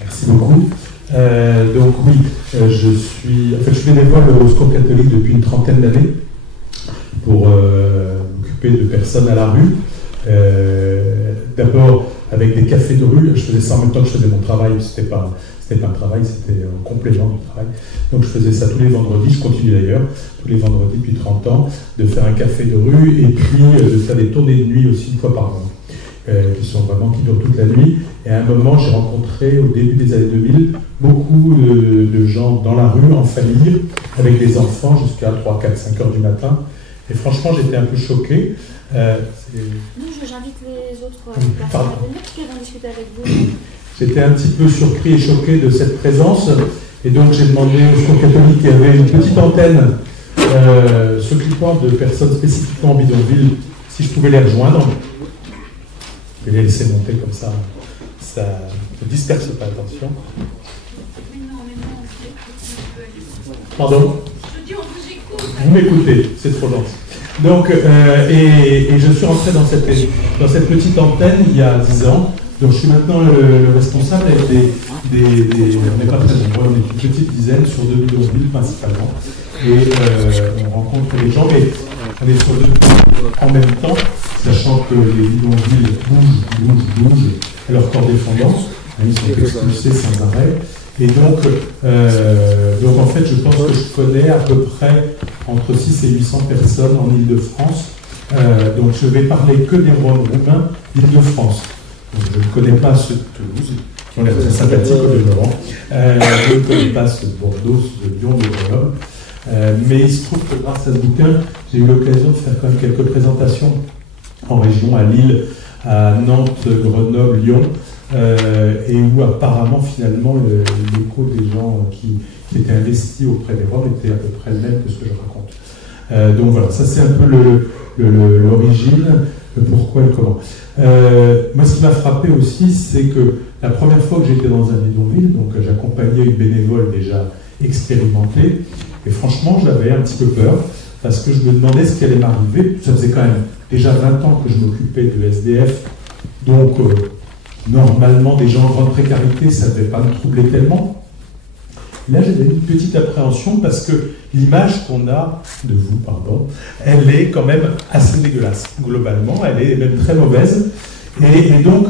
Merci beaucoup. Donc oui, je suis bénévole au Secours catholique depuis une trentaine d'années pour m'occuper de personnes à la rue. D'abord avec des cafés de rue, je faisais ça en même temps que je faisais mon travail, c'était pas un travail, c'était un complément du travail. Donc je faisais ça tous les vendredis, je continue d'ailleurs, tous les vendredis depuis 30 ans, de faire un café de rue et puis de faire des tournées de nuit aussi une fois par mois, qui durent toute la nuit. Et à un moment, j'ai rencontré au début des années 2000 beaucoup de gens dans la rue, en famille, avec des enfants jusqu'à 3, 4, 5 heures du matin. Et franchement, j'étais un peu choqué. J'invite les autres personnes à venir qui vont discuter avec vous. J'étais un petit peu surpris et choqué de cette présence. Et donc, j'ai demandé au Secours catholique qui avait une petite antenne s'occupant de personnes spécifiquement en bidonville, si je pouvais les rejoindre. Je vais les laisser monter comme ça. Ça ne disperse pas, attention. Pardon? Je dis, on vous écoute. Vous m'écoutez, c'est trop gentil. Donc, et je suis rentré dans cette petite antenne il y a 10 ans. Donc, je suis maintenant le responsable avec on n'est pas très nombreux, on est une petite dizaine sur 2 bidonvilles principalement. Et on rencontre les gens, mais on est sur 2 en même temps, sachant que les bidonvilles bougent à leur corps défendant. Ils sont expulsés sans arrêt. Et donc en fait, je pense que je connais à peu près entre 6 et 800 personnes en Île-de-France. Donc je vais parler que des Roms roumains d'Île-de-France. Je ne connais pas ceux de Toulouse, qui ont l'air très sympathiques au demeurant. Je ne connais pas ceux de Bordeaux, ceux de Lyon, de Grenoble. Mais il se trouve que grâce à ce bouquin, j'ai eu l'occasion de faire quand même quelques présentations en région, à Lille, à Nantes, Grenoble, Lyon. Et où apparemment finalement l'écho des gens qui étaient investis auprès des Roms était à peu près le même que ce que je raconte. Donc voilà, ça c'est un peu l'origine, le pourquoi et le comment. Moi ce qui m'a frappé aussi, c'est que la première fois que j'étais dans un bidonville, donc j'accompagnais une bénévole déjà expérimentée, et franchement j'avais un petit peu peur, parce que je me demandais ce qui allait m'arriver. Ça faisait quand même déjà 20 ans que je m'occupais de SDF, donc normalement, des gens en grande précarité, ça ne devait pas me troubler tellement. Là, j'avais une petite appréhension parce que l'image qu'on a de vous, elle est quand même assez dégueulasse. Globalement, elle est même très mauvaise. Et donc,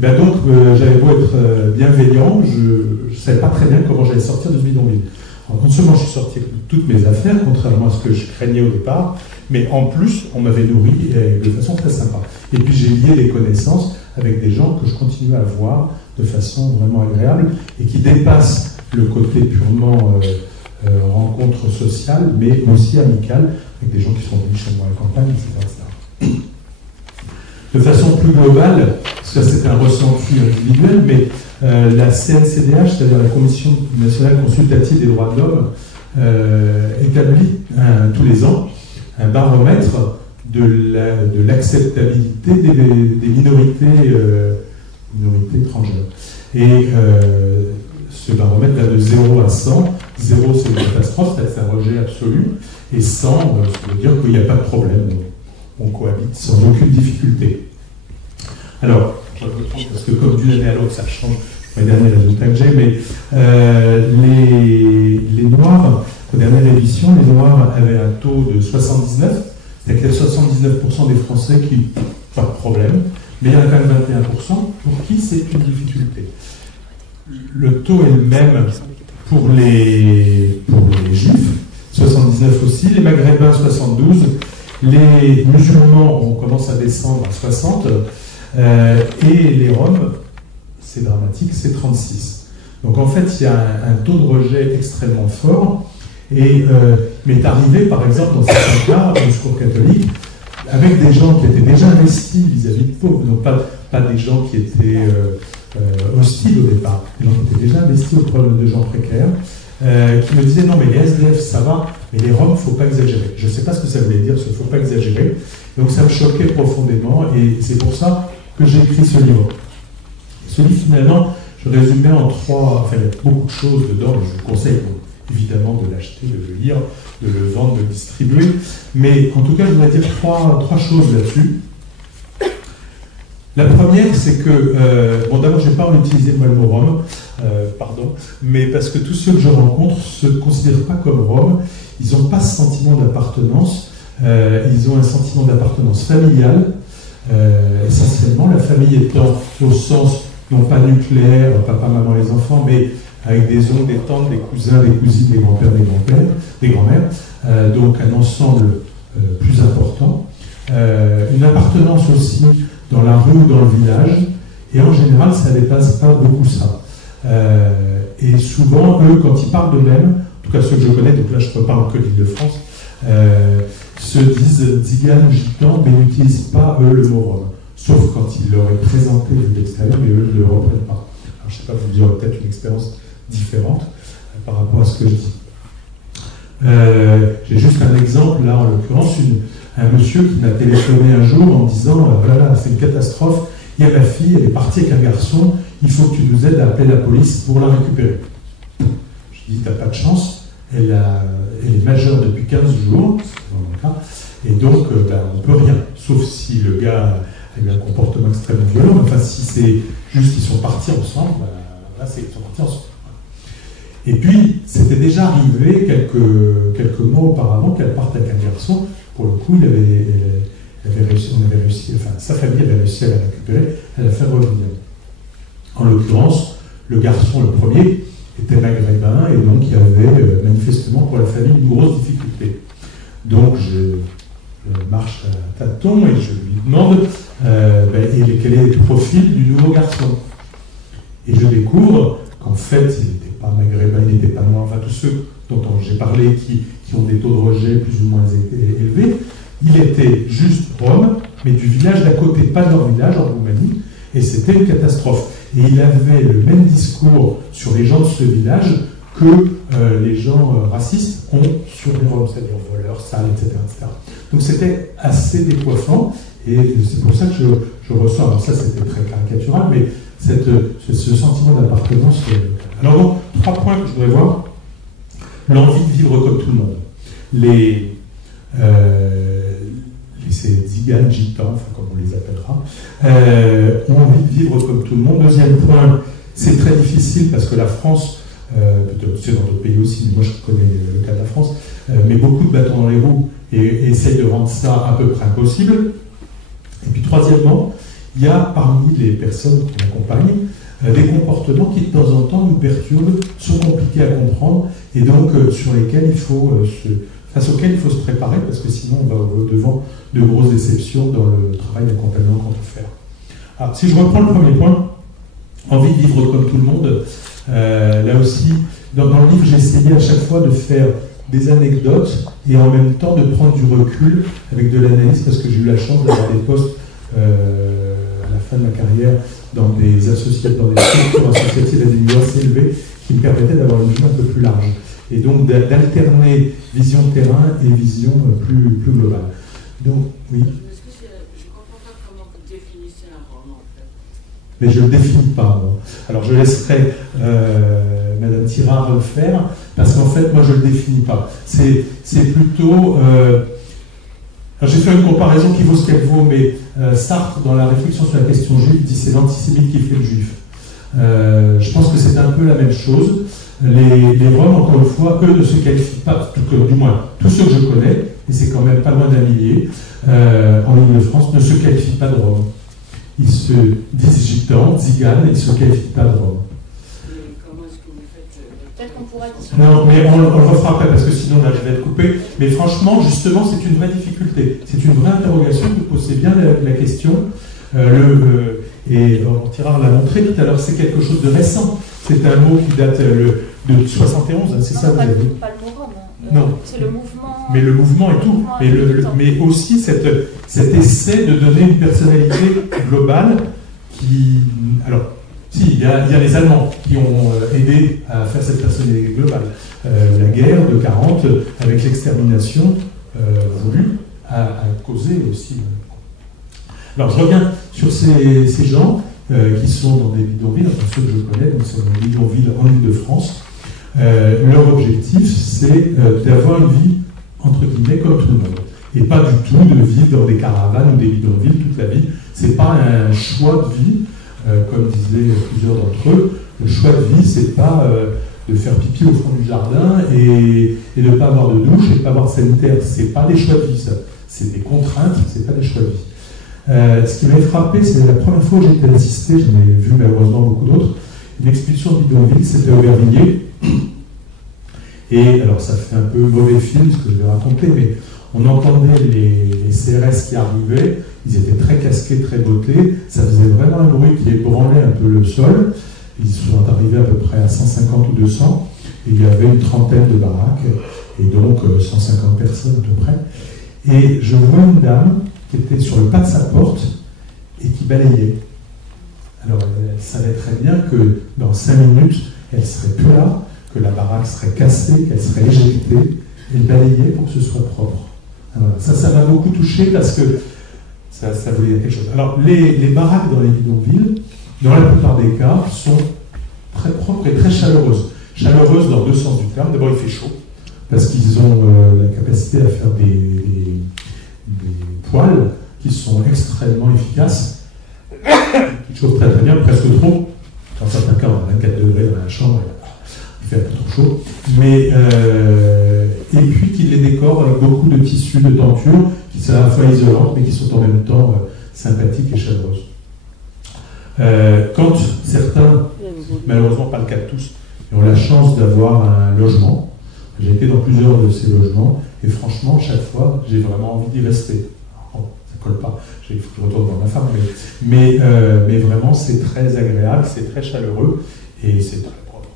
j'avais beau être bienveillant, je ne savais pas très bien comment j'allais sortir de ce bidonville. Alors, non seulement je suis sorti avec toutes mes affaires, contrairement à ce que je craignais au départ, mais en plus, on m'avait nourri de façon très sympa. Et puis, j'ai lié des connaissances avec des gens que je continue à voir de façon vraiment agréable et qui dépassent le côté purement rencontre sociale, mais aussi amicale, avec des gens qui sont venus chez moi à la campagne, etc. De façon plus globale, parce que c'est un ressenti individuel, mais la CNCDH, c'est-à-dire la Commission nationale consultative des droits de l'homme, établit tous les ans un baromètre de l'acceptabilité des minorités étrangères. Et ce baromètre va de 0 à 100. 0, c'est une catastrophe, c'est un rejet absolu. Et 100, ça veut dire qu'il n'y a pas de problème. On cohabite sans aucune difficulté. Alors, je reprends parce que comme d'une année à l'autre, ça change les derniers résultats que j'ai, mais les Noirs, aux dernières éditions, les Noirs avaient un taux de 79. C'est-à-dire qu'il y a 79% des Français qui, pas de problème, mais il y en a quand même 21% pour qui c'est une difficulté. Le taux est le même pour les Juifs, 79 aussi, les Maghrébins 72, les musulmans, on commence à descendre à 60, et les Roms, c'est dramatique, c'est 36. Donc en fait, il y a un taux de rejet extrêmement fort. Et m'est arrivé, par exemple, dans certains cas, au Secours catholique, avec des gens qui étaient déjà investis vis-à-vis de pauvres, donc pas des gens qui étaient hostiles au départ, des gens qui étaient déjà investis auprès de gens précaires, qui me disaient non, mais les SDF ça va, mais les Roms, il ne faut pas exagérer. Je ne sais pas ce que ça voulait dire, il ne faut pas exagérer. Donc ça me choquait profondément, et c'est pour ça que j'ai écrit ce livre. Ce livre, finalement, je résumais en 3, enfin, il y a beaucoup de choses dedans, je vous conseille évidemment de l'acheter, de le lire, de le vendre, de le distribuer. Mais en tout cas, je voudrais dire trois choses là-dessus. La première, c'est que, bon, d'abord, je n'ai pas utilisé le mot Rome, pardon, mais parce que tous ceux que je rencontre ne se considèrent pas comme Roms, ils n'ont pas ce sentiment d'appartenance, ils ont un sentiment d'appartenance familiale, essentiellement, la famille étant au sens, non pas nucléaire, papa, maman, les enfants, mais avec des oncles, des tantes, des cousins, des cousines, des grands-pères, des grands-mères, donc un ensemble plus important. Une appartenance aussi dans la rue ou dans le village, et en général, ça ne dépasse pas beaucoup ça. Et souvent, eux, quand ils parlent d'eux-mêmes, en tout cas ceux que je connais, donc là je ne parle que d'Île-de-France, se disent Tziganes ou Gitans, mais n'utilisent pas, eux, le mot Rome. Sauf quand ils leur est présenté de l'extérieur, mais eux ne le reprennent pas. Alors je ne sais pas, vous aurez peut-être une expérience différente par rapport à ce que je dis. J'ai juste un exemple, là en l'occurrence, un monsieur qui m'a téléphoné un jour en disant voilà, c'est une catastrophe, il y a ma fille, elle est partie avec un garçon, il faut que tu nous aides à appeler la police pour la récupérer. Je dis t'as pas de chance, elle est majeure depuis 15 jours, et donc on ne peut rien, sauf si le gars a eu un comportement extrêmement violent, enfin si c'est juste qu'ils sont partis ensemble, là ils sont partis ensemble. Et puis, c'était déjà arrivé quelques mois auparavant qu'elle parte avec un garçon. Pour le coup, on avait réussi, enfin, sa famille avait réussi à la récupérer, à la faire revenir. En l'occurrence, le garçon, le premier, était maghrébin, et donc il y avait manifestement pour la famille une grosse difficulté. Donc, je marche à tâtons et je lui demande quel est le profil du nouveau garçon. Et je découvre qu'en fait, il n'était pas maghrébin, il n'était pas noir, enfin tous ceux dont j'ai parlé qui ont des taux de rejet plus ou moins élevés, il était juste Rome, mais du village d'à côté, pas de leur village, en Roumanie, et c'était une catastrophe. Et il avait le même discours sur les gens de ce village que les gens racistes ont sur les Roms, c'est-à-dire voleurs, sales, etc., etc. Donc c'était assez décoiffant, et c'est pour ça que je ressens, alors ça c'était très caricatural, mais ce sentiment d'appartenance. Alors donc, 3 points que je voudrais voir. L'envie de vivre comme tout le monde. Ces Tziganes, Gitans, enfin comme on les appellera, ont envie de vivre comme tout le monde. Deuxième point, c'est très difficile parce que la France, c'est dans d'autres pays aussi, mais moi je connais le cas de la France, met beaucoup de bâtons dans les roues et essaye de rendre ça à peu près impossible. Et puis troisièmement, il y a parmi les personnes qui m'accompagnent des comportements qui de temps en temps nous perturbent, sont compliqués à comprendre et donc sur lesquels face auxquels il faut se préparer parce que sinon on va au-devant de grosses déceptions dans le travail d'accompagnement qu'on peut faire. Alors, si je reprends le premier point, envie de vivre comme tout le monde, là aussi, dans le livre, j'ai essayé à chaque fois de faire des anecdotes et en même temps de prendre du recul avec de l'analyse parce que j'ai eu la chance d'avoir des postes à la fin de ma carrière dans des structures associatives à des niveaux assez élevés qui me permettaient d'avoir une vision un peu plus large. Et donc d'alterner vision de terrain et vision plus globale. Donc, oui. Je ne comprends pas comment vous définissez un roman, en fait. Mais je ne le définis pas, moi. Alors je laisserai Madame Tirard le faire, parce qu'en fait, moi, je ne le définis pas. C'est plutôt... j'ai fait une comparaison qui vaut ce qu'elle vaut, mais Sartre, dans la réflexion sur la question juive, dit c'est l'antisémite qui fait le juif. Je pense que c'est un peu la même chose. Les Roms, encore une fois, eux ne se qualifient pas, du moins tous ceux que je connais, et c'est quand même pas loin d'un millier, en Île-de-France, ne se qualifient pas de Roms. Ils se disent gitans, tziganes, ils ne se qualifient pas de Roms. Comment est-ce que vous faites Peut-être qu'on pourrait... Non, mais on le refera après, parce que sinon là, je vais être coupé. Mais franchement, justement, c'est une vraie difficulté. C'est une vraie interrogation, vous posez bien la question. Et Tirard l'a montré tout à l'heure, c'est quelque chose de récent. C'est un mot qui date de 71, hein, c'est non, ça vous avez dit. Pas le mot Rome. Non. C'est le mouvement. Mais le mouvement et tout. Mais aussi cet essai de donner une personnalité globale qui. Alors, si, il y a les Allemands qui ont aidé à faire cette personnalité globale. La guerre de 40, avec l'extermination voulue, a causé aussi. Alors, je reviens sur ces gens qui sont dans des bidonvilles, enfin ceux que je connais, donc c'est des bidonvilles en Île-de-France. Leur objectif, c'est d'avoir une vie, entre guillemets, comme tout le monde. Et pas du tout de vivre dans des caravanes ou des bidonvilles toute la vie, C'est pas un choix de vie, comme disaient plusieurs d'entre eux. Le choix de vie, c'est pas de faire pipi au fond du jardin et de ne pas avoir de douche et de ne pas avoir de sanitaire. C'est pas des choix de vie, ça. C'est des contraintes, c'est pas des choix de vie. Ce qui m'avait frappé, c'est la première fois où j'ai été assisté, j'en ai vu malheureusement beaucoup d'autres, une expulsion de bidonville, c'était au Aubervilliers. Et alors ça fait un peu mauvais film ce que je vais raconter, mais on entendait les CRS qui arrivaient, ils étaient très casqués, très bottés, ça faisait vraiment un bruit qui ébranlait un peu le sol. Ils sont arrivés à peu près à 150 ou 200, et il y avait une trentaine de baraques, et donc 150 personnes à peu près. Et je vois une dame qui était sur le pas de sa porte et qui balayait. Alors elle savait très bien que dans 5 minutes, elle ne serait plus là, que la baraque serait cassée, qu'elle serait éjectée, et balayait pour que ce soit propre. Alors, ça m'a beaucoup touché parce que ça voulait dire quelque chose. Alors les baraques dans les bidonvilles, dans la plupart des cas, sont très propres et très chaleureuses. Chaleureuses dans 2 sens du terme. D'abord, il fait chaud, parce qu'ils ont la capacité à faire des poêles qui sont extrêmement efficaces, qui chauffent très très bien, presque trop. Dans certains cas, on a 24 degrés dans la chambre, il fait un peu trop chaud. Mais, et puis qu'ils les décorent avec beaucoup de tissus, de tentures, qui sont à la fois isolantes, mais qui sont en même temps sympathiques et chaleureuses. Quand certains, malheureusement pas le cas de tous, ont la chance d'avoir un logement, j'ai été dans plusieurs de ces logements, et franchement, chaque fois, j'ai vraiment envie d'y rester. Alors, bon, ça colle pas, il faut que je retourne voir ma femme, mais vraiment, c'est très agréable, c'est très chaleureux, et c'est très propre.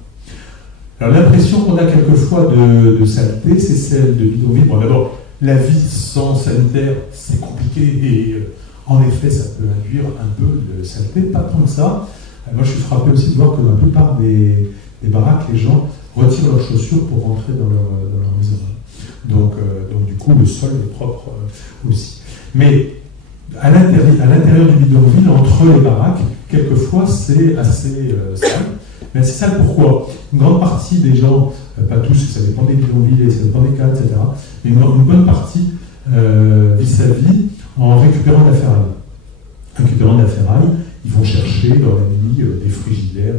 Alors l'impression qu'on a quelquefois de saleté, c'est celle de bidonville. Bon, d'abord, la vie sans sanitaire, c'est compliqué, et en effet, ça peut induire un peu de saleté, pas tant que ça. Moi, je suis frappé aussi de voir que dans la plupart des baraques, les gens retirent leurs chaussures pour rentrer dans leur maison. Donc, du coup, le sol est propre aussi. Mais à l'intérieur du bidonville, entre les baraques, quelquefois, c'est assez sale. Mais c'est sale pourquoi? Une grande partie des gens, pas tous, ça dépend des bidonvilles, ça dépend des cas, etc., mais une bonne partie vit sa vie en récupérant de la ferraille. Récupérant de la ferraille, ils vont chercher dans la nuit des frigidaires,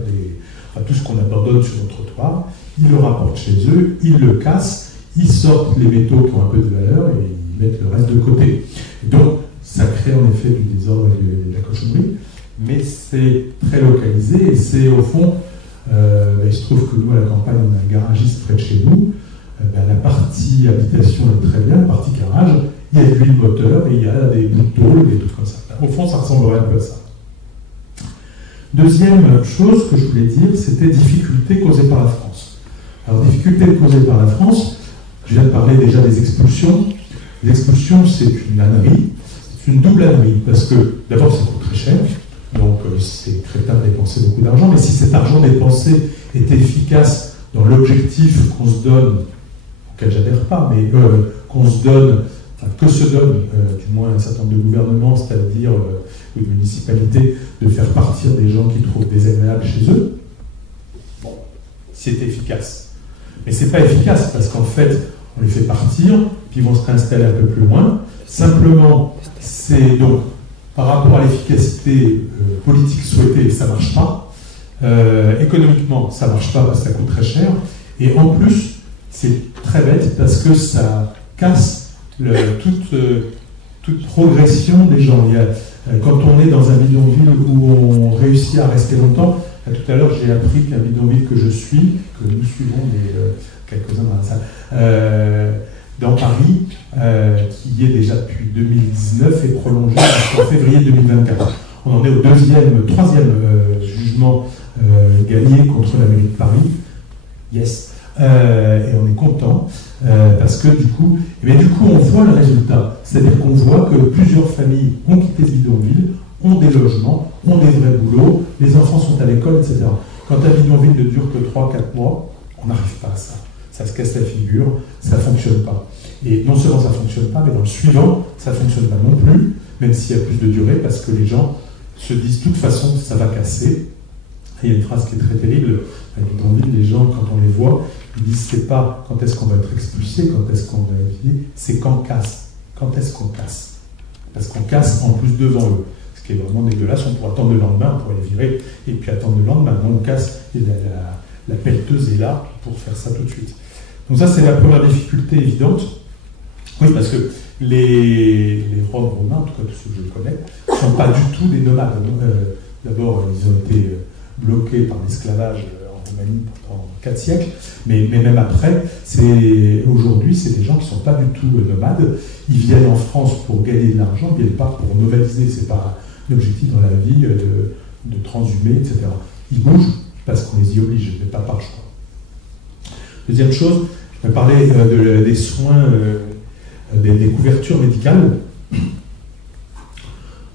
tout ce qu'on abandonne sur nos trottoirs, ils le rapportent chez eux, ils le cassent, ils sortent les métaux qui ont un peu de valeur et ils mettent le reste de côté. Et donc, ça crée en effet du désordre et de la cochonnerie, mais c'est très localisé et c'est au fond, il se trouve que nous à la campagne, on a un garagiste près de chez nous, la partie habitation est très bien, la partie garage, il y a de l'huile moteur et il y a des bouts de tôle, des trucs comme ça. Au fond, ça ressemblerait un peu à ça. Deuxième chose que je voulais dire, c'était difficultés causées par la France. Alors, difficultés causées par la France, je viens de parler déjà des expulsions. Les expulsions, c'est une ânerie, c'est une double ânerie, parce que d'abord, ça coûte très cher, donc c'est crétin de dépenser beaucoup d'argent, mais si cet argent dépensé est efficace dans l'objectif qu'on se donne, auquel j'adhère pas, mais qu'on se donne, enfin, que se donne du moins un certain nombre de gouvernements, c'est-à-dire ou de municipalités, de faire partir des gens qui trouvent désagréables chez eux, bon, c'est efficace. Mais c'est pas efficace parce qu'en fait, on les fait partir, puis ils vont se réinstaller un peu plus loin. Simplement, c'est donc par rapport à l'efficacité politique souhaitée, ça marche pas. Économiquement, ça marche pas parce que ça coûte très cher. Et en plus, c'est très bête parce que ça casse toute progression des gens. Quand on est dans un bidonville où on réussit à rester longtemps, tout à l'heure j'ai appris qu'un bidonville que je suis, que nous suivons, quelques-uns dans la salle, dans Paris, qui est déjà depuis 2019 et prolongé jusqu'en février 2024. On en est au troisième jugement gagné contre la mairie de Paris. Yes. Et on est content parce que du coup, on voit le résultat. C'est-à-dire qu'on voit que plusieurs familles ont quitté ce bidonville, ont des logements, ont des vrais boulots, les enfants sont à l'école, etc. Quand un bidonville ne dure que 3-4 mois, on n'arrive pas à ça. Ça se casse la figure, ça ne fonctionne pas. Et non seulement ça ne fonctionne pas, mais dans le suivant, ça ne fonctionne pas non plus, même s'il y a plus de durée, parce que les gens se disent de toute façon ça va casser. Et il y a une phrase qui est très terrible, à bidonville, les gens, quand on les voit, ils disent c'est pas quand est-ce qu'on va être expulsé, quand est-ce qu'on va être fini, c'est quand casse. Quand est-ce qu'on casse? Parce qu'on casse en plus devant eux. Ce qui est vraiment dégueulasse. On pourrait attendre le lendemain, on pourrait les virer, et puis attendre le lendemain. Non, on casse, et la pelleteuse est là pour faire ça tout de suite. Donc ça, c'est la première difficulté évidente. Oui, parce que les Roms romains, en tout cas tous ceux que je connais, ne sont pas du tout des nomades. D'abord, ils ont été bloqués par l'esclavage en Roumanie pendant 4 siècles, mais même après, aujourd'hui, c'est des gens qui ne sont pas du tout nomades. Ils viennent en France pour gagner de l'argent, ils ne viennent pas pour novaliser. Ce n'est pas l'objectif dans la vie de transhumer, etc. Ils bougent parce qu'on les y oblige, mais pas par choix. Deuxième chose, je vais parler des soins, des couvertures médicales.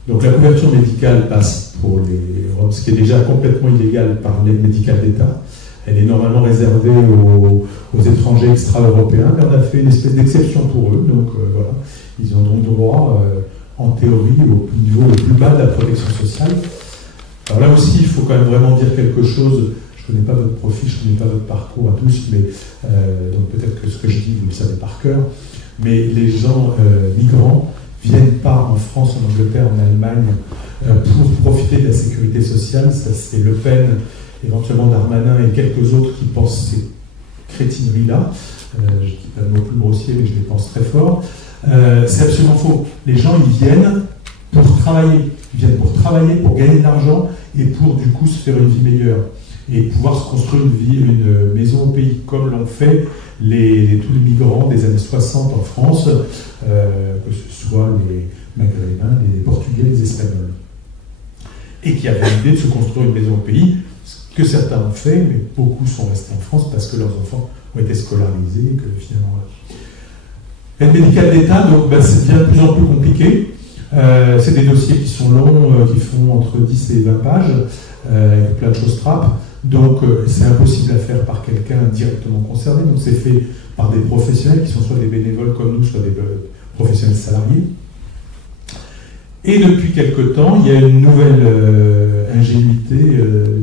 Donc la couverture médicale passe pour les Roms, ce qui est déjà complètement illégal par l'aide médicale d'État. Elle est normalement réservée aux étrangers extra-européens, mais on a fait une espèce d'exception pour eux. Donc voilà, ils ont donc droit, en théorie, au niveau le plus bas de la protection sociale. Alors là aussi, il faut quand même vraiment dire quelque chose. Je ne connais pas votre profil, je ne connais pas votre parcours à tous, mais donc peut-être que ce que je dis, vous le savez par cœur. Mais les gens migrants viennent pas en France, en Angleterre, en Allemagne pour profiter de la sécurité sociale. Ça, c'est Le Pen, éventuellement Darmanin et quelques autres qui pensent ces crétineries-là. Je ne dis pas le mot plus grossier, mais je les pense très fort. C'est absolument faux. Les gens, ils viennent pour travailler. Ils viennent pour travailler, pour gagner de l'argent et pour, du coup, se faire une vie meilleure. Et pouvoir se construire une maison au pays, comme l'ont fait tous les migrants des années 60 en France, que ce soit les Maghrébins, les Portugais, les Espagnols. Et qui avaient l'idée de se construire une maison au pays, ce que certains ont fait, mais beaucoup sont restés en France parce que leurs enfants ont été scolarisés, et que finalement... L'aide médicale d'État, donc c'est bien de plus en plus compliqué. C'est des dossiers qui sont longs, qui font entre 10 et 20 pages, avec plein de choses trappes. Donc c'est impossible à faire par quelqu'un directement concerné. Donc c'est fait par des professionnels qui sont soit des bénévoles comme nous, soit des professionnels salariés. Et depuis quelque temps, il y a une nouvelle ingénuité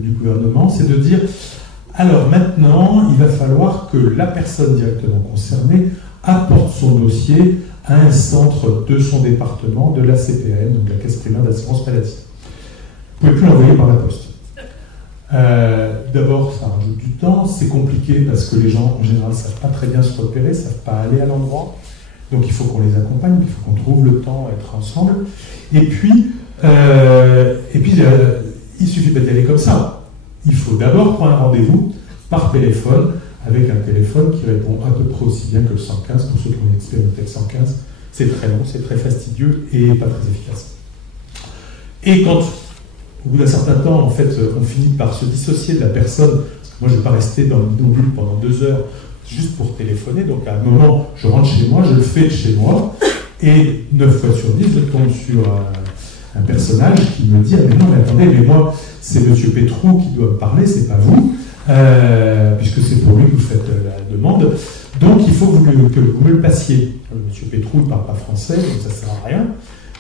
du gouvernement, c'est de dire alors maintenant, il va falloir que la personne directement concernée apporte son dossier à un centre de son département, de la CPN, donc la Caisse primaire d'assurance maladie. Vous ne pouvez plus l'envoyer par la poste. D'abord, ça rajoute du temps, c'est compliqué parce que les gens, en général, ne savent pas très bien se repérer, ne savent pas aller à l'endroit. Donc il faut qu'on les accompagne, il faut qu'on trouve le temps d'être ensemble. Et puis il suffit pas d'y aller comme ça. Il faut d'abord prendre un rendez-vous par téléphone, avec un téléphone qui répond à peu près aussi bien que le 115. Pour ceux qui ont expérimenté avec 115, c'est très long, c'est très fastidieux et pas très efficace. Et quand, au bout d'un certain temps, en fait, on finit par se dissocier de la personne, parce que moi je ne vais pas rester dans le bidonville pendant 2 heures juste pour téléphoner, donc à un moment, je rentre chez moi, je le fais de chez moi, et 9 fois sur 10, je tombe sur un personnage qui me dit « Ah mais non, mais attendez, mais moi, c'est M. Pétrou qui doit me parler, c'est pas vous, puisque c'est pour lui que vous faites la demande, donc il faut que vous me le passiez. » M. Pétrou ne parle pas français, donc ça ne sert à rien,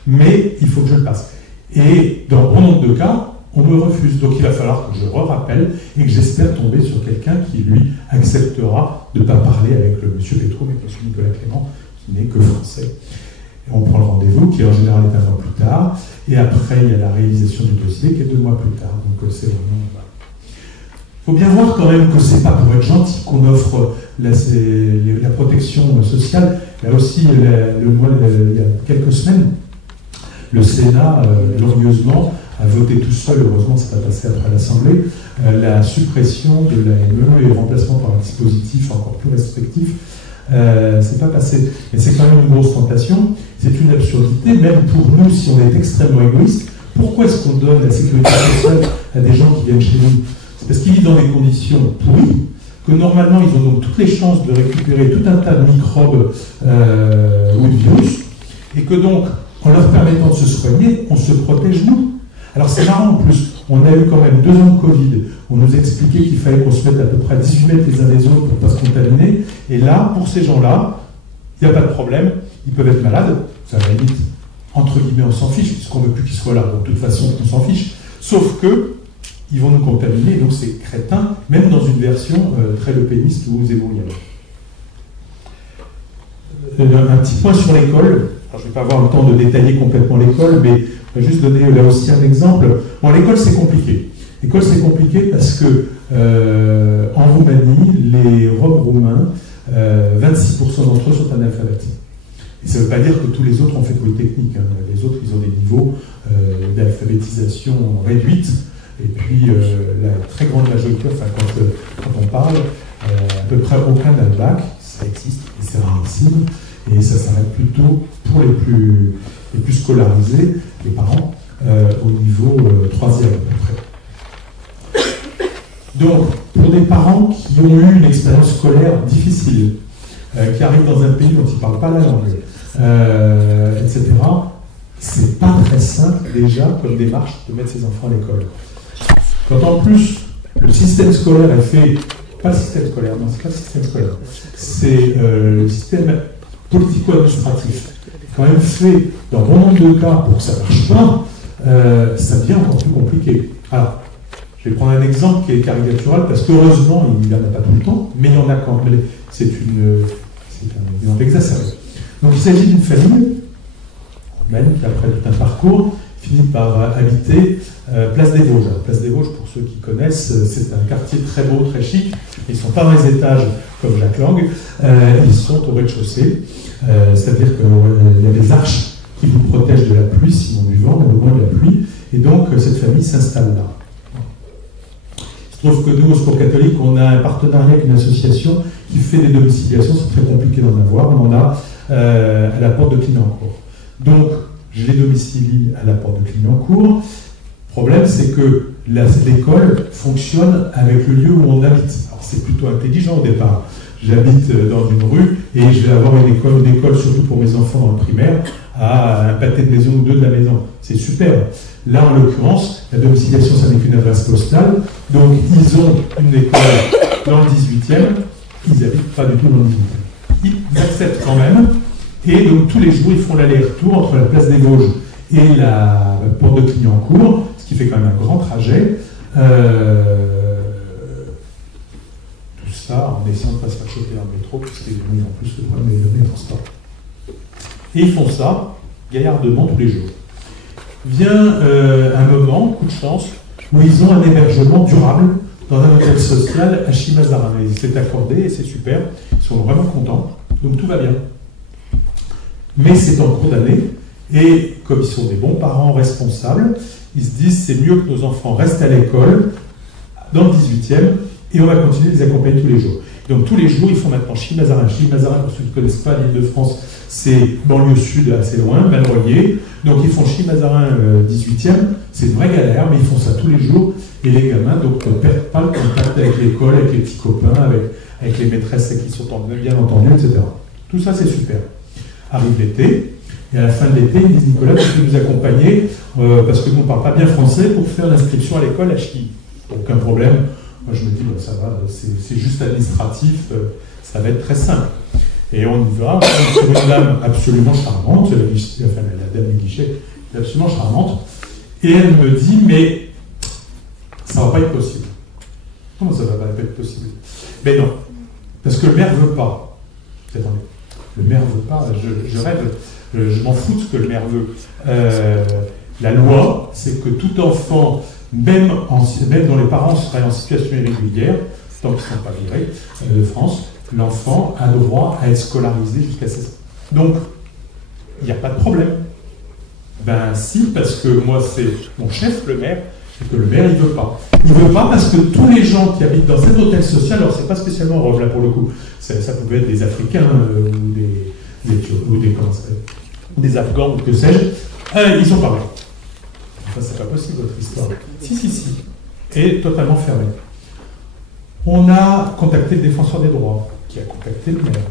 mais il faut que je le passe. Et dans bon nombre de cas, on me refuse. Donc il va falloir que je rappelle et que j'espère tomber sur quelqu'un qui, lui, acceptera de ne pas parler avec le monsieur Pétrou, mais avec M. Nicolas Clément, qui n'est que français. Et on prend le rendez-vous, qui en général est 1 mois plus tard, et après il y a la réalisation du dossier, qui est 2 mois plus tard. Donc c'est vraiment... Il faut bien voir quand même que c'est pas pour être gentil qu'on offre la protection sociale. Là aussi, il y a quelques semaines, le Sénat, glorieusement, a voté tout seul, heureusement ça va passer après l'Assemblée, la suppression de l'AME et le remplacement par un dispositif encore plus restrictif. C'est pas passé. Mais c'est quand même une grosse tentation, c'est une absurdité, même pour nous, si on est extrêmement égoïste. Pourquoi est-ce qu'on donne la sécurité sociale à des gens qui viennent chez nous? C'est parce qu'ils vivent dans des conditions pourries, que normalement ils ont donc toutes les chances de récupérer tout un tas de microbes ou de virus, et que donc, en leur permettant de se soigner, on se protège nous. Alors c'est marrant en plus, on a eu quand même 2 ans de Covid, on nous expliquait qu'il fallait qu'on se mette à peu près à 18 mètres les uns des autres pour ne pas se contaminer, et là, pour ces gens-là, il n'y a pas de problème, ils peuvent être malades, ça va limite, entre guillemets, on s'en fiche, puisqu'on ne veut plus qu'ils soient là, donc de toute façon, on s'en fiche, sauf que ils vont nous contaminer, donc c'est crétin, même dans une version très lepéniste où vous évoluez. Un petit point sur l'école. Alors, je ne vais pas avoir le temps de détailler complètement l'école, mais je vais juste donner là aussi un exemple. Bon, l'école, c'est compliqué. L'école, c'est compliqué parce que en Roumanie, les Roms roumains, 26% d'entre eux sont analphabètes. Et ça ne veut pas dire que tous les autres ont fait Polytechnique. Hein. Les autres, ils ont des niveaux d'alphabétisation réduite. Et puis, la très grande majorité, enfin, quand on parle, à peu près aucun n'a le bac, ça existe, et c'est rarissime. Et ça s'arrête plutôt pour les plus scolarisés, les parents, au niveau 3e à peu près. Donc, pour des parents qui ont eu une expérience scolaire difficile, qui arrivent dans un pays dont ils ne parlent pas la langue, etc., c'est pas très simple déjà comme démarche de mettre ses enfants à l'école. Quand en plus le système scolaire est fait, pas le système scolaire, non, c'est pas le système scolaire, c'est le système politico-administratif, quand même fait dans bon nombre de cas pour que ça marche pas, ça devient encore plus compliqué. Alors, je vais prendre un exemple qui est caricatural parce qu'heureusement, il n'y en a pas tout le temps, mais il y en a quand même. C'est un exemple exacerbé. Donc il s'agit d'une famille romaine qui, après tout un parcours, finit par habiter Place des Vosges. Alors, Place des Vosges, pour ceux qui connaissent, c'est un quartier très beau, très chic. Ils ne sont pas dans les étages comme Jacques Lang, ils sont au rez-de-chaussée. C'est-à-dire qu'il y a des arches qui vous protègent de la pluie, sinon du vent, mais au moins de la pluie. Et donc, cette famille s'installe là. Il se trouve que nous, au Secours catholique, on a un partenariat avec une association qui fait des domiciliations. C'est très compliqué d'en avoir. On en a à la porte de Clignancourt. Donc, je les domicilie à la porte de Clignancourt. Le problème, c'est que l'école fonctionne avec le lieu où on habite. Alors, c'est plutôt intelligent au départ. J'habite dans une rue et je vais avoir une école, surtout pour mes enfants dans le primaire, à un pâté de maison ou deux de la maison. C'est super. Là, en l'occurrence, la domiciliation, ça n'est qu'une adresse postale. Donc, ils ont une école dans le 18e. Ils n'habitent pas du tout dans le 18e. Ils acceptent quand même. Et donc, tous les jours, ils font l'aller-retour entre la place des Vosges et la porte de Clignancourt, ce qui fait quand même un grand trajet. Tout ça en essayant de ne pas se faire choper dans le métro, puisqu'il y a en plus le problème des transports. Et ils font ça gaillardement tous les jours. Vient un moment, coup de chance, où ils ont un hébergement durable dans un hôtel social à Chimazarin. Il s'est accordé et c'est super. Ils sont vraiment contents. Donc tout va bien. Mais c'est en cours d'année. Et comme ils sont des bons parents responsables, ils se disent c'est mieux que nos enfants restent à l'école dans le 18e et on va continuer de les accompagner tous les jours. Donc tous les jours, ils font maintenant Chimazarin. Chimazarin, pour ceux qui ne connaissent pas l'Île-de-France, c'est banlieue sud assez loin, Valnoyer. Donc ils font Chimazarin 18e, c'est une vraie galère, mais ils font ça tous les jours. Et les gamins donc, ne perdent pas le contact avec l'école, avec les petits copains, avec les maîtresses qui sont bien entendues, etc. Tout ça, c'est super. Arrive l'été, et à la fin de l'été, ils disent Nicolas, tu peux nous accompagner, parce que nous on ne parle pas bien français, pour faire l'inscription à l'école à Ch'ti. Aucun problème. Moi je me dis, ça va, c'est juste administratif, ça va être très simple. Et on y va, sur une dame absolument charmante, la dame du guichet est absolument charmante, et elle me dit, mais ça ne va pas être possible. Comment ça ne va pas être possible? Mais non, parce que le maire ne veut pas. Attendez, le maire ne veut pas, je rêve, je m'en fous de ce que le maire veut. La loi, c'est que tout enfant, même dont les parents seraient en situation irrégulière, tant qu'ils ne sont pas virés de France, l'enfant a droit à être scolarisé jusqu'à 16 ans. Donc, il n'y a pas de problème. Ben si, parce que moi, c'est mon chef, le maire, et que le maire, il ne veut pas. Il ne veut pas parce que tous les gens qui habitent dans cet hôtel social, alors c'est pas spécialement Rome, là, pour le coup, ça pouvait être des Africains ou des Afghans, ou que sais-je, ils sont pas mal. Enfin, c'est pas possible, votre histoire. Si. Et totalement fermé. On a contacté le défenseur des droits, qui a contacté le maire,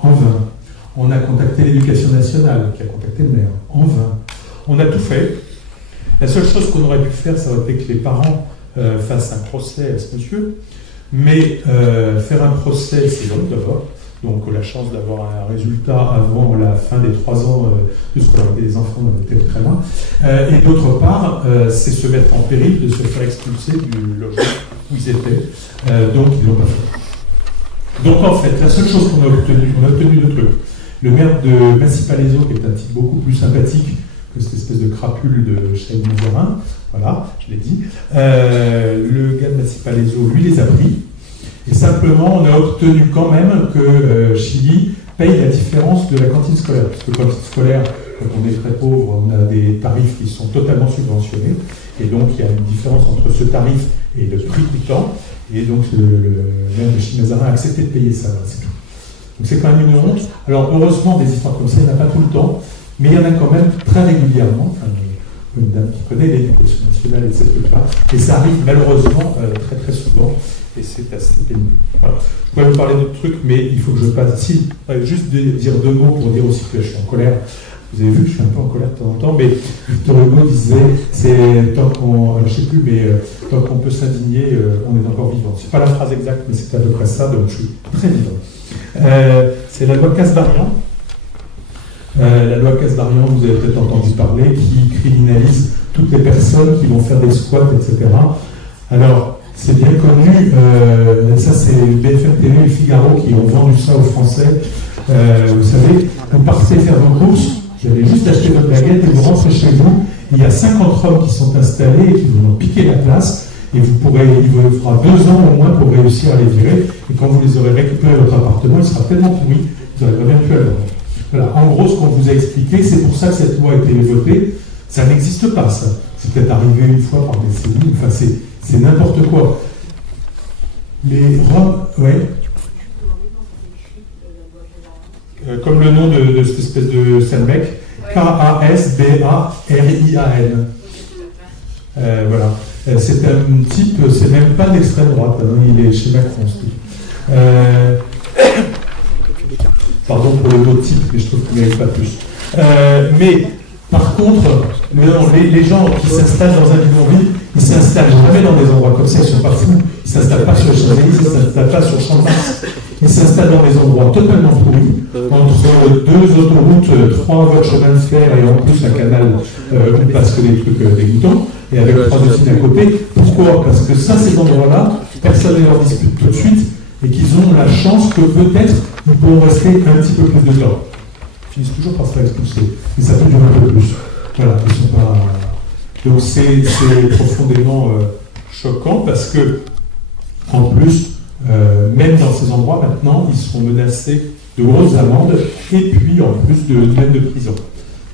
en vain. On a contacté l'éducation nationale, qui a contacté le maire, en vain. On a tout fait. La seule chose qu'on aurait pu faire, ça aurait été que les parents fassent un procès à ce monsieur. Mais faire un procès, c'est long d'abord. Donc la chance d'avoir un résultat avant la fin des 3 ans de scolarité des enfants était très loin. Et d'autre part, c'est se mettre en péril de se faire expulser du logement où ils étaient. Donc ils l'ont pas fait. Donc en fait, la seule chose qu'on a obtenu 2 trucs. Le maire de Massy-Palaiseau, qui est un type beaucoup plus sympathique que cette espèce de crapule de Chaïd Mazarin, voilà, je l'ai dit. Le gars de Massy-Palaiseau, lui, les a pris. Et simplement, on a obtenu quand même que Chilly paye la différence de la cantine scolaire. Parce que cantine scolaire, quand on est très pauvre, on a des tarifs qui sont totalement subventionnés. Et donc, il y a une différence entre ce tarif et le prix coûtant. Et donc, le maire de Chaïd Mazarin a accepté de payer ça. C'est tout. Donc, c'est quand même une honte. Alors, heureusement, des histoires comme ça, il n'y en a pas tout le temps. Mais il y en a quand même très régulièrement. Enfin, une dame qui connaît l'éducation nationale, etc. Et ça arrive malheureusement très très souvent. Et c'est assez pénible. Voilà. Je pourrais vous parler d'autres trucs, mais il faut que je passe. Si, juste dire deux mots pour dire aussi que je suis en colère. Vous avez vu que je suis un peu en colère de temps en temps, mais Victor Hugo disait, c'est tant qu'on, je ne sais plus, mais tant qu'on peut s'indigner, on est encore vivant. C'est pas la phrase exacte, mais c'est à peu près ça, donc je suis très vivant. C'est la loi Kasbarian. La loi Kasbarian, vous avez peut-être entendu parler, qui criminalise toutes les personnes qui vont faire des squats, etc. Alors, c'est bien connu, ça c'est BFM TV et Figaro qui ont vendu ça aux Français. Vous savez, vous partez faire vos courses, vous allez juste acheter votre baguette et vous rentrez chez vous. Il y a 50 hommes qui sont installés et qui vont piquer la place. Et il vous fera 2 ans au moins pour réussir à les virer. Et quand vous les aurez récupérés à votre appartement, il sera tellement pourri, vous n'aurez rien pu à le vendre. Voilà, en gros, ce qu'on vous a expliqué, c'est pour ça que cette loi a été votée. Ça n'existe pas, ça. C'est peut-être arrivé une fois par décennie. Enfin, c'est n'importe quoi. Les Roms, ouais. Comme le nom de cette espèce de Salmec, Kasbarian. Voilà. C'est un type, c'est même pas d'extrême droite, hein, il est chez Macron, ce type. Pardon pour le mot type, mais je trouve qu'il ne mérite pas plus. Mais par contre, les gens qui s'installent dans un bidonville, ils ne s'installent jamais dans des endroits comme ça, ils ne sont pas fous. Ils ne s'installent pas sur les Champs-Élysées, ils ne s'installent pas sur Champ de Mars. Ils s'installent dans des endroits totalement pourris, entre 2 autoroutes, 3 voies de chemin de fer et en plus un canal où passent que des trucs dégoûtants, et avec 3 usines à côté. Pourquoi? Parce que ça, ces endroits-là, personne ne leur dispute tout de suite, et qu'ils ont la chance que peut-être ils pourront rester un petit peu plus de temps. Ils finissent toujours par se faire expulser, mais ça peut durer un peu plus. Voilà, ils sont pas. Donc c'est profondément choquant parce que, en plus, même dans ces endroits maintenant, ils seront menacés de grosses amendes et puis en plus même de prison.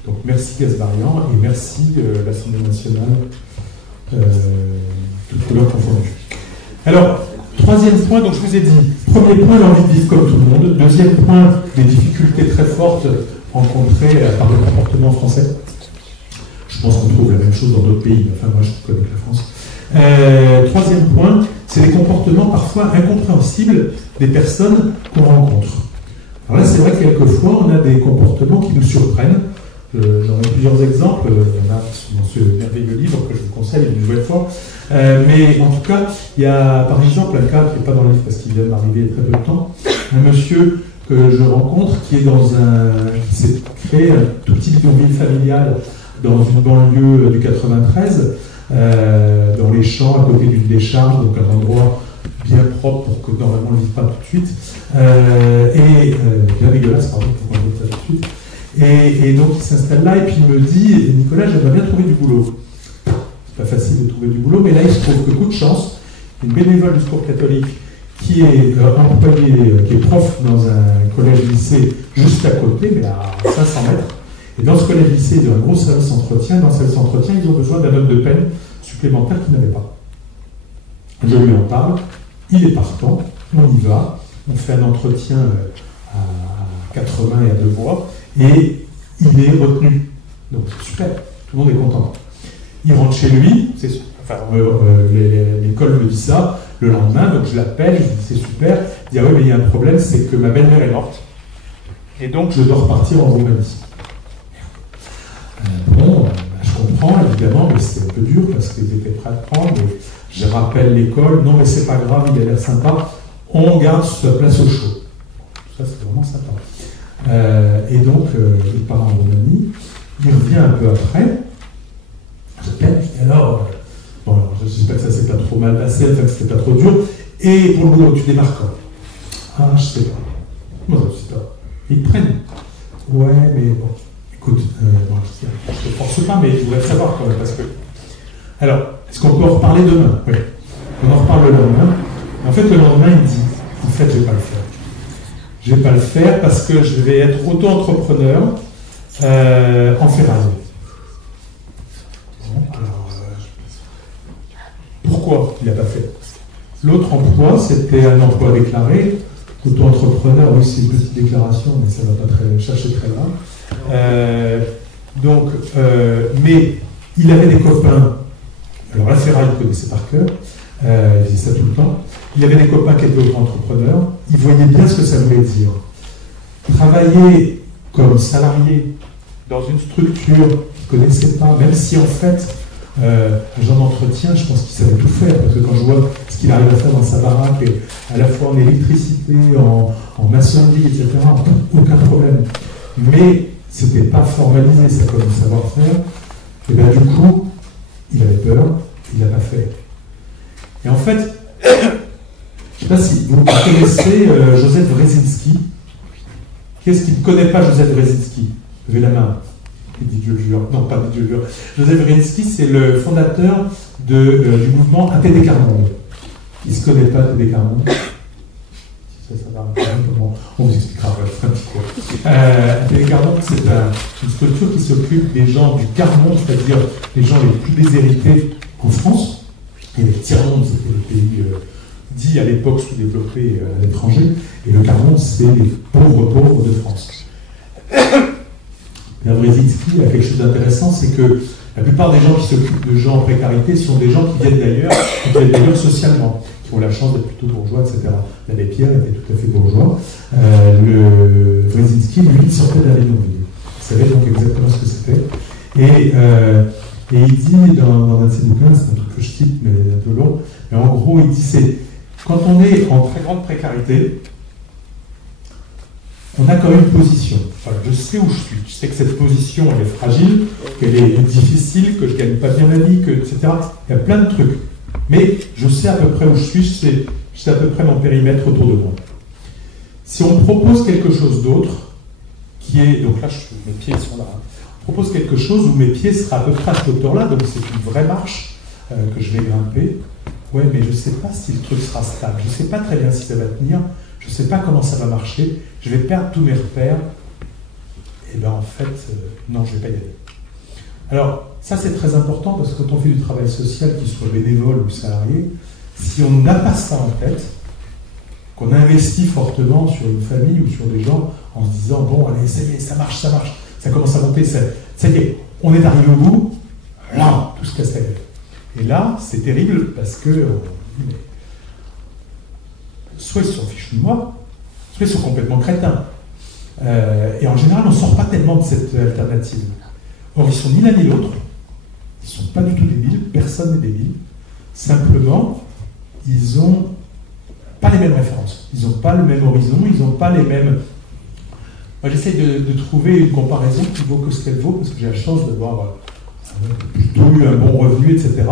Donc merci Kasbarian et merci l'Assemblée nationale, toutes couleurs confondues. Alors, troisième point, donc je vous ai dit, premier point, l'envie de vivre comme tout le monde. Deuxième point, les difficultés très fortes rencontrées par le comportement français. Je pense qu'on trouve la même chose dans d'autres pays, enfin moi je connais que la France. Troisième point, c'est les comportements parfois incompréhensibles des personnes qu'on rencontre. Alors là, c'est vrai que quelquefois, on a des comportements qui nous surprennent. J'en ai plusieurs exemples, il y en a dans ce merveilleux livre que je vous conseille une nouvelle fois. Mais en tout cas, il y a par exemple un cas qui n'est pas dans le livre parce qu'il vient d'arriver il y a très peu de temps, un monsieur que je rencontre qui est qui s'est créé un tout petit bidonville familial dans une banlieue du 93, dans les champs à côté d'une décharge, donc un endroit bien propre pour que normalement on ne vive pas tout de suite, bien dégueulasse, pardon, pour qu'on ne vive pas tout de suite. Et donc il s'installe là et puis il me dit, Nicolas, j'aimerais bien trouver du boulot. C'est pas facile de trouver du boulot, mais là il se trouve que coup de chance, une bénévole du Secours catholique qui est employée, qui est prof dans un collège-lycée juste à côté, mais à 500 mètres. Et dans ce collège-lycée, ils ont un gros service entretien. Dans ce service entretien, ils ont besoin d'un homme de peine supplémentaire qu'ils n'avaient pas. Je lui en parle, il est partant, on y va, on fait un entretien à 4 mains et à 2 voix, et il est retenu. Donc c'est super, tout le monde est content. Il rentre chez lui, l'école me dit ça, le lendemain, donc je l'appelle, je lui dis c'est super, il dit ah oui mais il y a un problème, c'est que ma belle-mère est morte, et donc je dois repartir en Roumanie. Je comprends évidemment, mais c'est un peu dur parce qu'ils étaient prêts à prendre, et je rappelle l'école, non mais c'est pas grave, il a l'air sympa, on garde sa place au chaud. Ça c'est vraiment sympa. Et donc il part en Roumanie, il revient un peu après, j'appelle, alors, bon alors j'espère que ça s'est pas trop mal passé, enfin que c'était pas trop dur, et pour le boulot tu démarres quand? Ah je sais pas. Moi je sais pas. Ils te prennent. Ouais, mais bon, écoute, bon, je ne te force pas, mais je voudrais savoir quand même, parce que... Alors, est-ce qu'on peut en reparler demain? Oui. On en reparle le lendemain. En fait, le lendemain, il dit, en fait, je ne vais pas le faire. Je ne vais pas le faire parce que je vais être auto-entrepreneur en ferraille. Bon, alors, pourquoi il n'a pas fait? L'autre emploi, c'était un emploi déclaré. Auto-entrepreneur, oui, c'est une petite déclaration, mais ça ne va pas chercher très loin. Mais il avait des copains. Alors la ferraille, il connaissait par cœur. Il disait ça tout le temps. Il avait des copains qui étaient auto-entrepreneurs. Il voyait bien ce que ça voulait dire. Travailler comme salarié dans une structure qu'il ne connaissait pas, même si en fait, un genre d'entretien, je pense qu'il savait tout faire, parce que quand je vois ce qu'il arrive à faire dans sa baraque, et à la fois en électricité, en maçonnerie, etc., aucun problème. Mais c'était pas formalisé, ça comme savoir-faire. Et bien du coup, il avait peur, il ne l'a pas fait. Et en fait, je ne sais pas si vous connaissez Joseph Wrezinski. Qu'est-ce qui ne connaît pas Joseph Wrezinski? Levez la main. Il dit Dieu jure. Non, pas Dieu jure. Joseph Wrezinski, c'est le fondateur du mouvement ATD Carmonde. Qui ne se connaît pas ATD Carmonde? Ça va. On vous expliquera après. Un petit cours. ATD Carmonde, c'est une structure qui s'occupe des gens du quart-monde, c'est-à-dire les gens les plus déshérités en France. Et le tiers-monde, c'était le pays dit à l'époque sous-développé à l'étranger. Et le quart-monde, c'est les pauvres de France. Wrezinski a quelque chose d'intéressant, c'est que la plupart des gens qui s'occupent de gens en précarité sont des gens qui viennent d'ailleurs socialement, qui ont la chance d'être plutôt bourgeois, etc. L'abbé Pierre était tout à fait bourgeois. Le Wrezinski, lui, il sortait d'un bidonville. Il savait donc exactement ce que c'était. Et il dit dans un de ses bouquins, c'est un truc que je cite, mais un peu long, mais en gros, il dit c'est quand on est en très grande précarité, on a quand même une position. Enfin, je sais où je suis. Je sais que cette position, elle est fragile, qu'elle est difficile, que je ne gagne pas bien ma vie, etc. Il y a plein de trucs. Mais je sais à peu près où je suis, je sais à peu près mon périmètre autour de moi. Si on me propose quelque chose d'autre, qui est... Donc là, mes pieds sont là. On propose quelque chose où mes pieds seraient à peu près à cette hauteur-là, donc c'est une vraie marche que je vais grimper. Ouais, mais je ne sais pas si le truc sera stable. Je ne sais pas très bien si ça va tenir. Je ne sais pas comment ça va marcher, je vais perdre tous mes repères, et bien en fait, non, je ne vais pas y aller. Alors, ça c'est très important parce que quand on fait du travail social, qu'il soit bénévole ou salarié, si on n'a pas ça en tête, qu'on investit fortement sur une famille ou sur des gens en se disant, bon, allez, ça y est, ça marche, ça commence à monter, ça y est, on est arrivé au bout, là, tout se casse la gueule. Et là, c'est terrible parce que... soit ils sont fichus de moi, soit ils sont complètement crétins. Et en général, on ne sort pas tellement de cette alternative. Or, ils sont ni l'un ni l'autre, ils ne sont pas du tout débiles, personne n'est débile. Simplement, ils n'ont pas les mêmes références, ils n'ont pas le même horizon, ils n'ont pas les mêmes... Moi, j'essaie de trouver une comparaison qui vaut que ce qu'elle vaut, parce que j'ai la chance d'avoir plutôt eu un bon revenu, etc.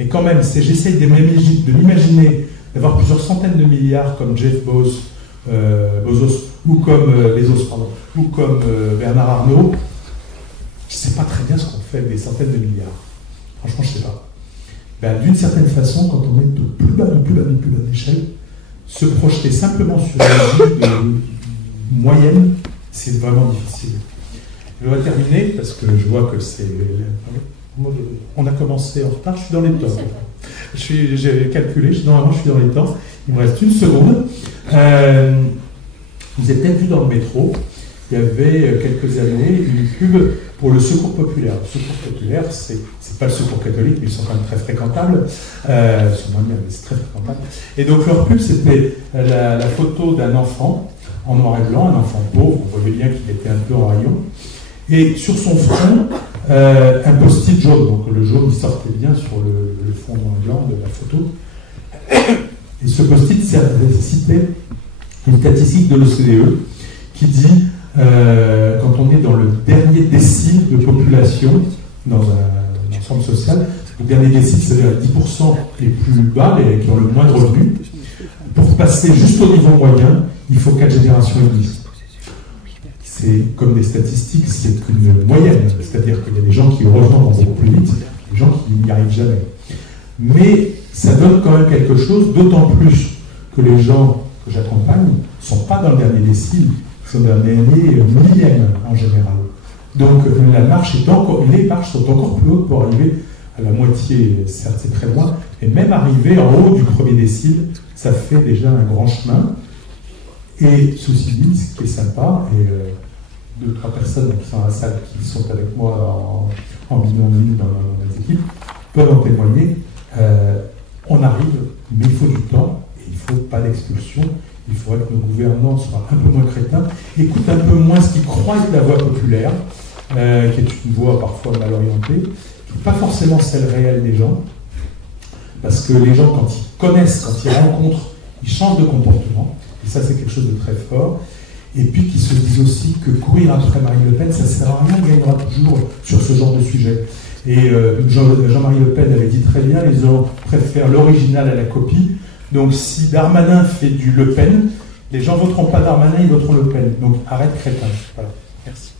Mais quand même, j'essaie de m'imaginer d'avoir plusieurs centaines de milliards comme Jeff Bezos ou comme ou comme Bernard Arnault, je ne sais pas très bien ce qu'on fait avec des centaines de milliards. Franchement, je ne sais pas. Ben, d'une certaine façon, quand on est de plus bas d'échelle, se projeter simplement sur une vie moyenne, c'est vraiment difficile. Je vais terminer parce que je vois que c'est... On a commencé en retard, je suis dans les temps. J'ai calculé, normalement je suis dans les temps. Il me reste une seconde. Vous avez peut-être vu dans le métro, il y avait quelques années une pub pour le Secours populaire. Le Secours populaire, c'est pas le Secours catholique, mais ils sont quand même très fréquentables. Ils sont moins bien, mais c'est très fréquentable. Et donc leur pub, c'était la photo d'un enfant en noir et blanc, un enfant pauvre, vous voyez bien qu'il était un peu en rayon. Et sur son front, un post-it jaune, donc le jaune qui sortait bien sur le fond noir et blanc de la photo. Et ce post-it citait une statistique de l'OCDE qui dit quand on est dans le dernier décile de population dans un ensemble social, le dernier décile, c'est-à-dire les 10% les plus bas, qui ont le moins de revenus, pour passer juste au niveau moyen, il faut 4 générations et demie. c'est comme des statistiques, c'est une moyenne. C'est-à-dire qu'il y a des gens qui, heureusement, vont beaucoup plus vite, des gens qui n'y arrivent jamais. Mais ça donne quand même quelque chose, d'autant plus que les gens que j'accompagne ne sont pas dans le dernier décile, ils sont dans le dernier millième en général. Donc la marche les marches sont encore plus hautes pour arriver à la moitié, certes c'est très loin, et même arriver en haut du premier décile, ça fait déjà un grand chemin. Et ceci dit, ce qui est sympa, et 2-3 personnes qui sont à la salle, qui sont avec moi en binôme dans les équipes, peuvent en témoigner. On arrive, mais il faut du temps, et il ne faut pas d'expulsion. Il faudrait que nos gouvernants soient un peu moins crétins, écoutent un peu moins ce qu'ils croient être la voix populaire, qui est une voix parfois mal orientée, qui n'est pas forcément celle réelle des gens, parce que les gens, quand ils connaissent, quand ils rencontrent, ils changent de comportement, et ça c'est quelque chose de très fort, et puis qu'ils se disent aussi que courir après Marine Le Pen, ça ne sert à rien, on gagnera toujours sur ce genre de sujet. Et Jean-Marie Le Pen avait dit très bien, les gens préfèrent l'original à la copie. Donc si Darmanin fait du Le Pen, les gens ne voteront pas Darmanin, ils voteront Le Pen. Donc arrête crétin. Voilà. Merci.